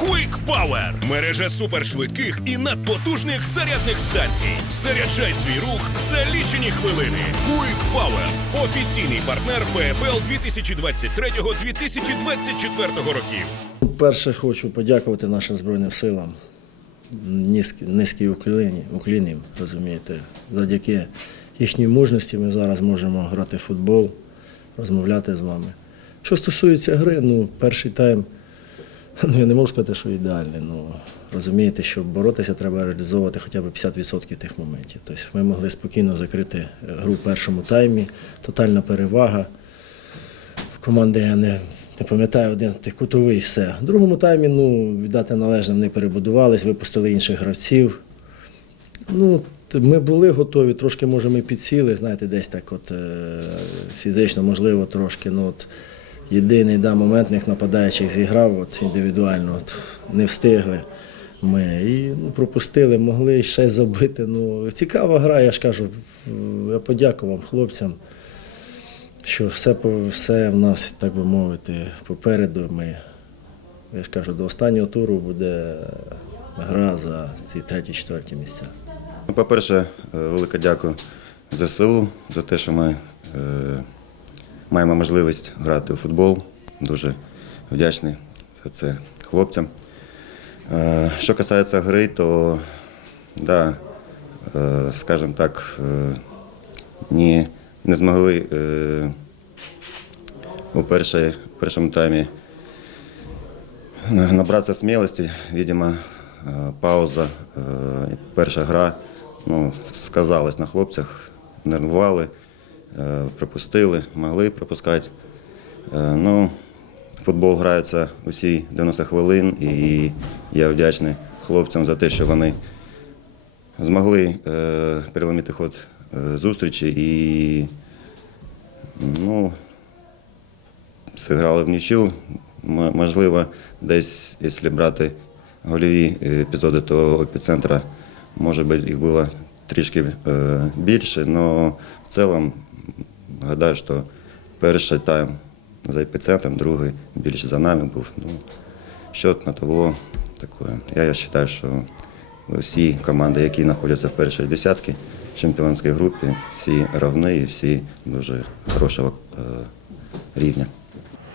Power – мережа супершвидких і надпотужних зарядних станцій. Заряджай свій рух за лічені хвилини. Quick Power – офіційний партнер ПФЛ 2023-2024 років. Перше хочу подякувати нашим Збройним силам. Низький уклін, уклін розумієте. Завдяки їхній мужності ми зараз можемо грати в футбол, розмовляти з вами. Що стосується гри, ну, перший тайм, ну, я не можу сказати, що ідеальний. Ну, розумієте, щоб боротися, треба реалізовувати хоча б 50% тих моментів. Тобто ми могли спокійно закрити е, гру в першому таймі, тотальна перевага в команди я не, не пам'ятаю один той кутовий все. В другому таймі, ну, віддати належне, вони перебудувались, випустили інших гравців. Ну, ми були готові, трошки, може, ми підсіли, знаєте, десь так от е, фізично, можливо, трошки. Ну, от, єдиний да, момент них нападаючих зіграв, от, індивідуально, от, не встигли. Ми і ну, пропустили, могли ще забити. Ну, цікава гра, я ж кажу, я подякував хлопцям що все, все в нас, так би мовити, попереду. Ми, я ж кажу, до останнього туру буде гра за ці треті-четверті місця. Ну, По-перше, е, велике дякую ЗСУ за те, що ми е, маємо можливість грати у футбол. Дуже вдячний за це хлопцям. Е, що касається гри, то да, е, скажімо так, е, ні, не змогли е, у першій, першому таймі набратися смілості, видимо, е, пауза, перша гра ну, сказалась на хлопцях, нервували, пропустили, могли пропускати. Е, Ну, футбол грається усі 90 хвилин, і я вдячний хлопцям за те, що вони змогли е, переломити ход е, зустрічі і ну, зіграли в нічю. Можливо, десь, якщо брати гольові е, епізоди, то епіцентра, може би, їх було трішки е, більше, але в цілому гадаю, що перший тайм за епіцентром, другий більше за нами був. Ну, счет на табло таке. Я, я вважаю, що всі команди, які знаходяться в першій десятці чемпіонській групі, всі равні і всі дуже хорошого е, рівня.